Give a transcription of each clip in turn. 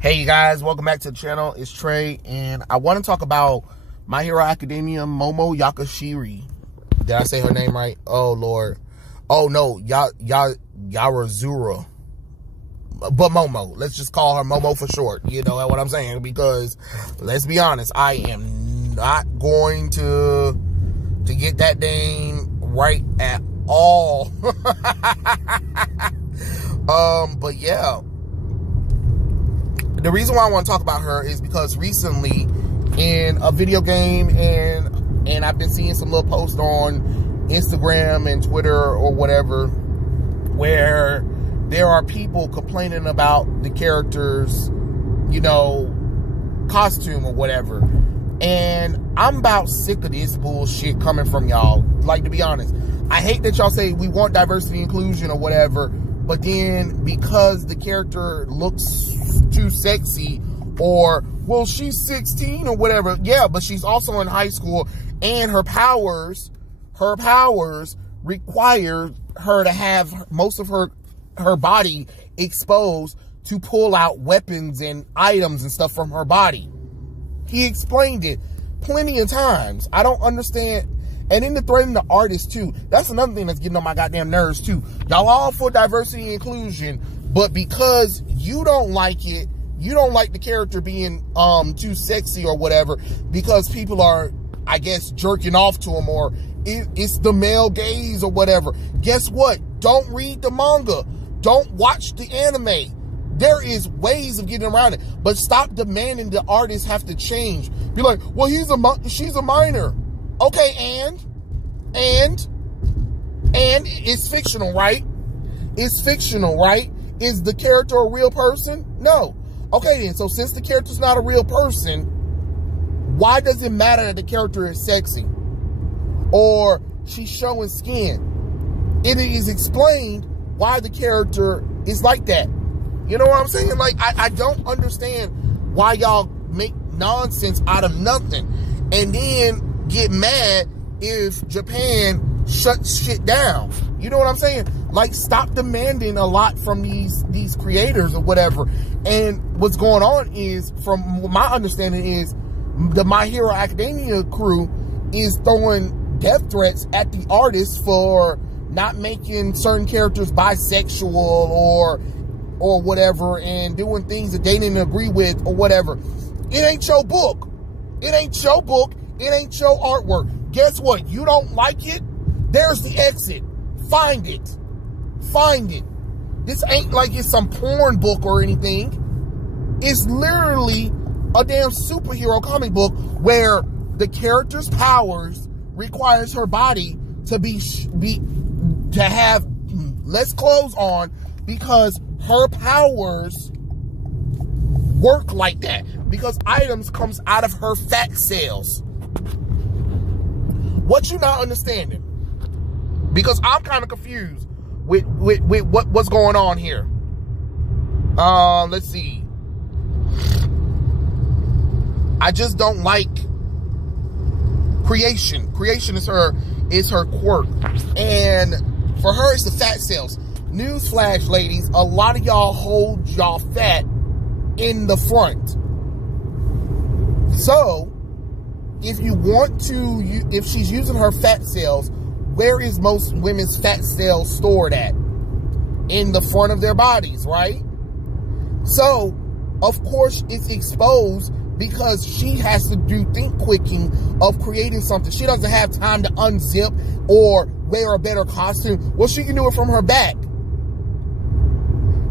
Hey you guys, welcome back to the channel. It's Trey, and I want to talk about My Hero Academia Momo Yaoyorozu. Did I say her name right? Oh Lord. Oh no, Yaoyorozu. But Momo. Let's just call her Momo for short. You know what I'm saying? Because let's be honest, I am not going to get that name right at all. But yeah. The reason why I want to talk about her is because recently in a video game, and I've been seeing some little posts on Instagram and Twitter or whatever, where there are people complaining about the character's, you know, costume or whatever. And I'm about sick of this bullshit coming from y'all. Like, to be honest, I hate that y'all say we want diversity inclusion or whatever, but then because the character looks too sexy, or well, she's 16 or whatever, yeah, but she's also in high school, and her powers require her to have most of her body exposed to pull out weapons and items and stuff from her body. He explained it plenty of times. I don't understand. And then to threaten the artist too. That's another thing that's getting on my goddamn nerves too. Y'all all for diversity and inclusion, but because you don't like it, you don't like the character being too sexy or whatever, because people are, I guess, jerking off to him, or it's the male gaze or whatever. Guess what? Don't read the manga. Don't watch the anime. There is ways of getting around it, but stop demanding the artists have to change. Be like, well, she's a minor. Okay, and it's fictional, right? It's fictional, right? Is the character a real person? No. Okay then, so since the character's not a real person, why does it matter that the character is sexy? Or she's showing skin? It is explained why the character is like that. You know what I'm saying? Like, I don't understand why y'all make nonsense out of nothing and then get mad if Japan shuts shit down. You know what I'm saying? Like, stop demanding a lot from these creators or whatever. And what's going on is, from my understanding, is the My Hero Academia crew is throwing death threats at the artists for not making certain characters bisexual or whatever, and doing things that they didn't agree with or whatever. It ain't your book. It ain't your book. It ain't your artwork. Guess what? You don't like it? There's the exit. Find it. Find it. This ain't like it's some porn book or anything. It's literally a damn superhero comic book where the character's powers requires her body to have less clothes on, because her powers work like that, because items comes out of her fat cells. What you not understanding? Because I'm kind of confused with what's going on here. Let's see. I just don't like creation. Creation is her quirk, and for her it's the fat cells. Newsflash, ladies, a lot of y'all hold y'all fat in the front. So if you want to, if she's using her fat cells, where is most women's fat cells stored at? In the front of their bodies, right? So, of course, it's exposed because she has to do think quicking of creating something. She doesn't have time to unzip or wear a better costume. Well, she can do it from her back.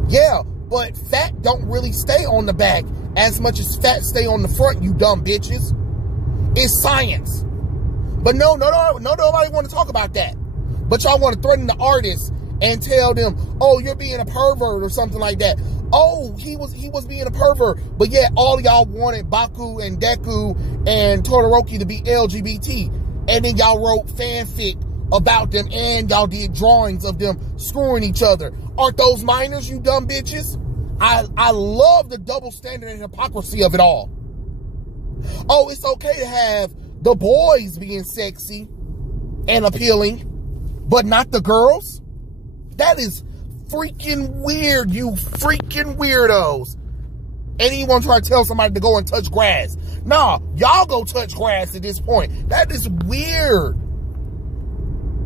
Yeah, but fat don't really stay on the back as much as fat stay on the front, you dumb bitches. It's science. But no, nobody want to talk about that. But y'all want to threaten the artists and tell them, oh, you're being a pervert or something like that. Oh, he was being a pervert. But yet all y'all wanted Baku and Deku and Todoroki to be LGBT. And then y'all wrote fanfic about them, and y'all did drawings of them screwing each other. Aren't those minors, you dumb bitches? I love the double standard and hypocrisy of it all. Oh, it's okay to have the boys being sexy and appealing, but not the girls? That is freaking weird, you freaking weirdos. And he want to try to tell somebody to go and touch grass. Nah, y'all go touch grass at this point. That is weird.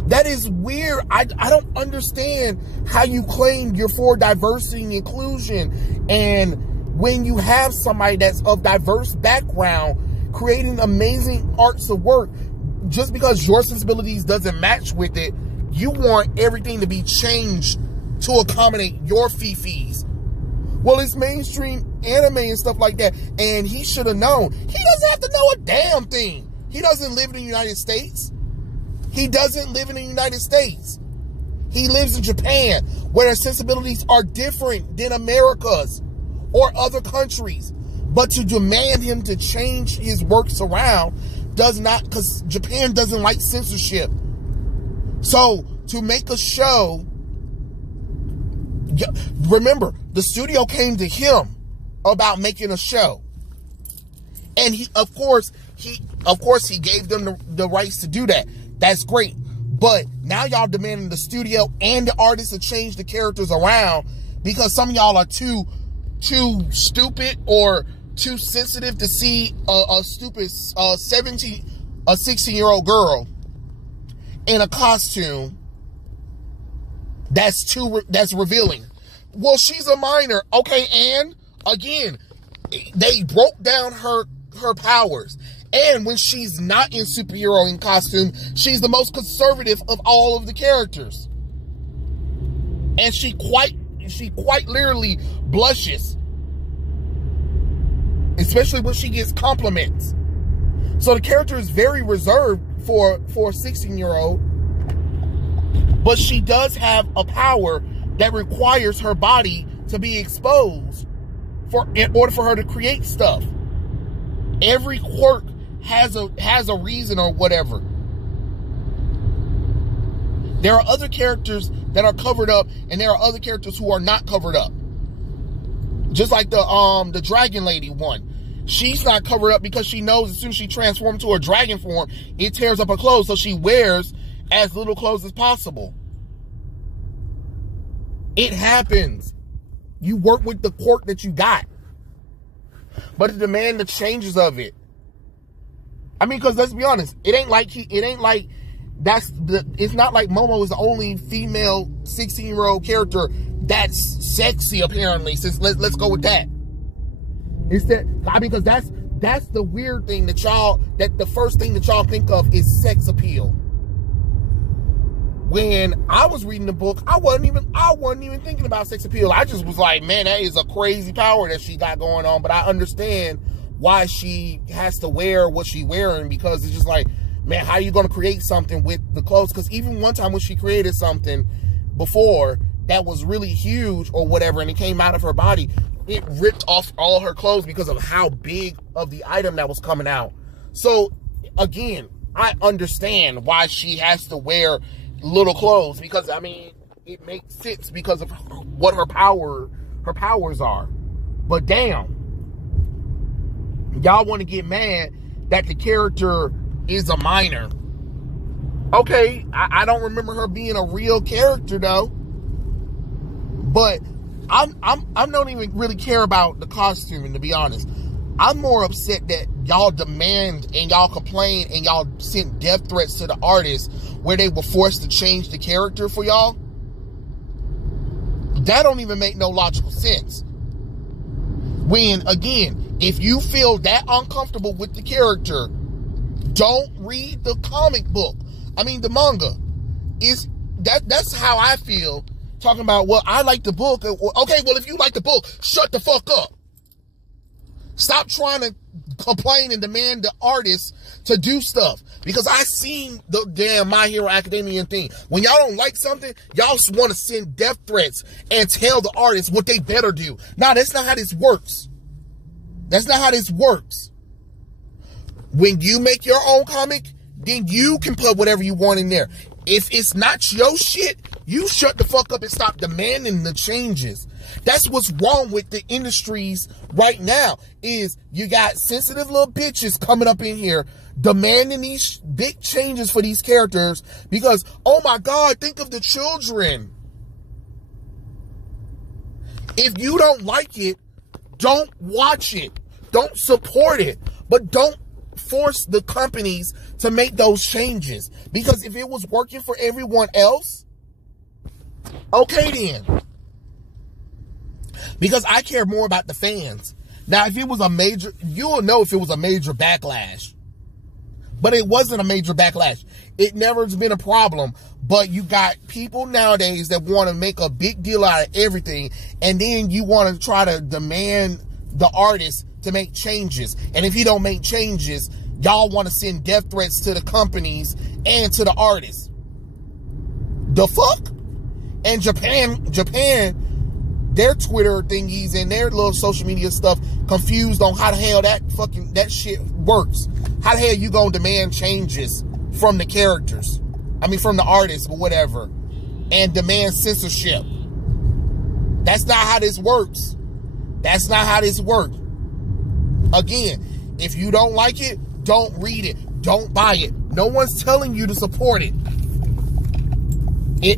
That is weird. I don't understand how you claim you're for diversity and inclusion, and when you have somebody that's of diverse background creating amazing arts of work, just because your sensibilities doesn't match with it, you want everything to be changed to accommodate your fifis. Well, it's mainstream anime and stuff like that, and he should have known. He doesn't have to know a damn thing. He doesn't live in the United States. He doesn't live in the United States. He lives in Japan, where their sensibilities are different than America's or other countries. But to demand him to change his works around does not, because Japan doesn't like censorship. So to make a show, remember, the studio came to him about making a show. And he, of course, he gave them the rights to do that. That's great. But now y'all demanding the studio and the artists to change the characters around because some of y'all are too stupid or too sensitive to see a stupid 16-year-old girl in a costume that's revealing. Well, she's a minor. Okay, and again, they broke down her powers. And when she's not in superhero in costume, she's the most conservative of all of the characters. And she quite literally blushes. Especially when she gets compliments. So the character is very reserved for a 16-year-old. But she does have a power that requires her body to be exposed in order for her to create stuff. Every quirk has a reason or whatever. There are other characters that are covered up, and there are other characters who are not covered up. Just like the dragon lady one. She's not covered up because she knows as soon as she transforms to her dragon form, it tears up her clothes, so she wears as little clothes as possible. It happens. You work with the quirk that you got. But to demand the changes of it. I mean, because let's be honest, it's not like Momo is the only female 16-year-old character that's sexy, apparently. Since let's go with that. It's that, I mean, because that's the weird thing that the first thing that y'all think of is sex appeal. When I was reading the book, I wasn't even thinking about sex appeal. I just was like, man, that is a crazy power that she got going on. But I understand why she has to wear what she's wearing, because it's just like, man, how are you going to create something with the clothes? Because even one time when she created something before that was really huge or whatever, and it came out of her body, it ripped off all her clothes because of how big of the item that was coming out. So again, I understand why she has to wear little clothes, because I mean, it makes sense because of what her powers are. But damn, y'all want to get mad that the character is a minor. Okay, I don't remember her being a real character though. But I don't even really care about the costuming, to be honest. I'm more upset that y'all demand and y'all complain and y'all sent death threats to the artists where they were forced to change the character for y'all. That don't even make no logical sense. When, again, if you feel that uncomfortable with the character, don't read the comic book. I mean, the manga. That's how I feel. Talking about, well, I like the book. Okay, well, if you like the book, shut the fuck up. Stop trying to complain and demand the artists to do stuff. Because I seen the damn My Hero Academia thing. When y'all don't like something, y'all want to send death threats and tell the artists what they better do. Nah, that's not how this works. That's not how this works. When you make your own comic, then you can put whatever you want in there. If it's not your shit, you shut the fuck up and stop demanding the changes. That's what's wrong with the industries right now, is you got sensitive little bitches coming up in here demanding these big changes for these characters because, oh my God, think of the children. If you don't like it, don't watch it. Don't support it. But don't force the companies to make those changes. Because if it was working for everyone else, okay then. Because I care more about the fans. Now, if it was a major, you'll know if it was a major backlash. But it wasn't a major backlash. It never has been a problem. But you got people nowadays that want to make a big deal out of everything. And then you want to try to demand the artist to make changes. And if he don't make changes, y'all want to send death threats to the companies and to the artists. The fuck? And Japan, their Twitter thingies and their little social media stuff confused on how the hell that shit works. How the hell you gonna demand changes from the characters? I mean, from the artists or whatever. And demand censorship. That's not how this works. That's not how this works. Again, if you don't like it, don't read it. Don't buy it. No one's telling you to support it.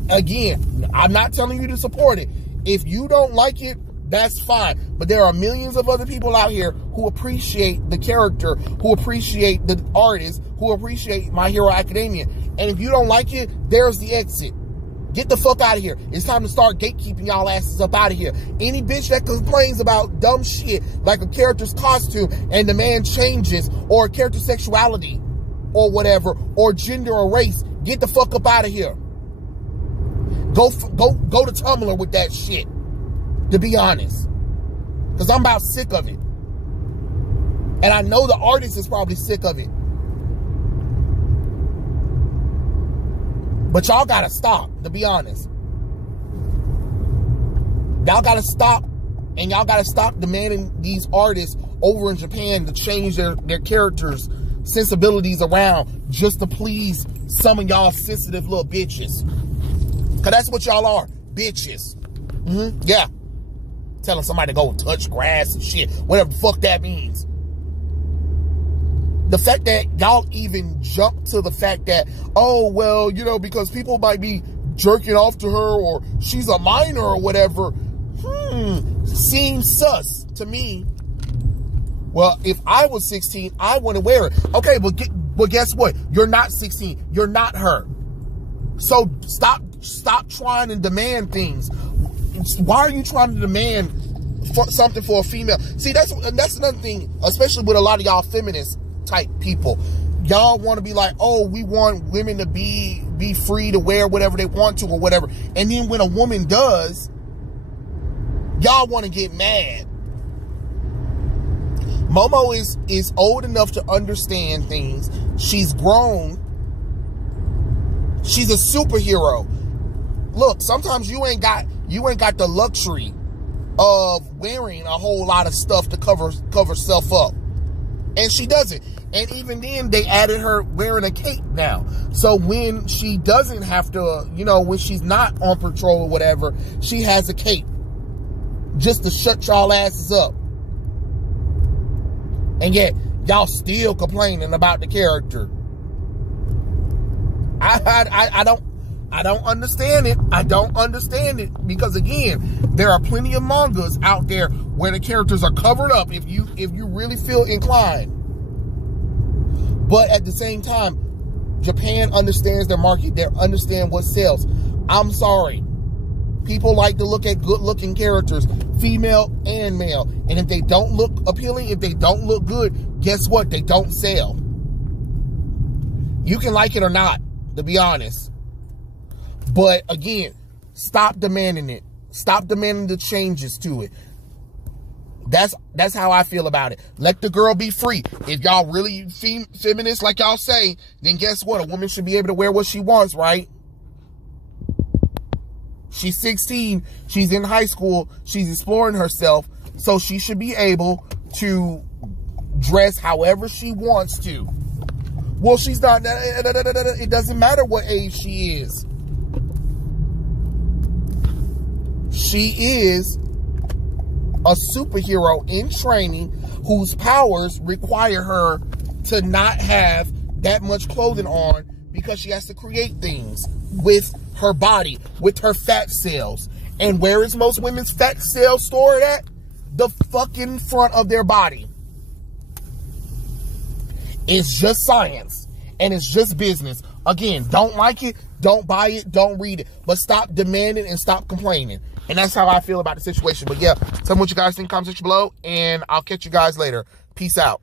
Again, I'm not telling you to support it. If you don't like it, that's fine. But there are millions of other people out here who appreciate the character, who appreciate the artist, who appreciate My Hero Academia. And if you don't like it, there's the exit. Get the fuck out of here. It's time to start gatekeeping y'all asses up out of here. Any bitch that complains about dumb shit like a character's costume and demand changes or character sexuality or whatever or gender or race, get the fuck up out of here. Go to Tumblr with that shit, to be honest. Because I'm about sick of it. And I know the artist is probably sick of it. But y'all gotta stop, to be honest. Y'all gotta stop, and y'all gotta stop demanding these artists over in Japan to change their characters' sensibilities around just to please some of y'all sensitive little bitches. Because that's what y'all are, bitches. Yeah. Telling somebody to go touch grass and shit, whatever the fuck that means. The fact that y'all even jump to the fact that, oh, well, you know, because people might be jerking off to her or she's a minor or whatever, seems sus to me. Well, if I was 16, I wouldn't wear it. Okay, but guess what? You're not 16. You're not her. So stop trying to demand things. Why are you trying to demand something for a female? See, that's another thing, especially with a lot of y'all feminist type people. Y'all want to be like, oh, we want women to be free to wear whatever they want to or whatever. And then when a woman does, y'all want to get mad. Momo is old enough to understand things. She's grown. She's a superhero. Look, sometimes you ain't got the luxury of wearing a whole lot of stuff to cover self up. And she doesn't. And even then, they added her wearing a cape now. So when she doesn't have to, you know, when she's not on patrol or whatever, she has a cape. Just to shut y'all asses up. And yet, y'all still complaining about the character. I don't understand it. I don't understand it. Because again, there are plenty of mangas out there where the characters are covered up if you really feel inclined. But at the same time, Japan understands their market. They understand what sells. I'm sorry. People like to look at good-looking characters, female and male. And if they don't look appealing, if they don't look good, guess what? They don't sell. You can like it or not, to be honest. But again, stop demanding it. Stop demanding the changes to it. That's how I feel about it. Let the girl be free. If y'all really feminist like y'all say, then guess what? A woman should be able to wear what she wants, right? She's 16. She's in high school. She's exploring herself. So she should be able to dress however she wants to. Well, she's not. It doesn't matter what age she is. She is a superhero in training whose powers require her to not have that much clothing on because she has to create things with her body, with her fat cells. And where is most women's fat cells stored at? the fucking front of their body. It's just science. And it's just business. Again, don't like it, don't buy it, don't read it. But stop demanding and stop complaining. And that's how I feel about the situation. But yeah, tell me what you guys think in the comment section below. And I'll catch you guys later. Peace out.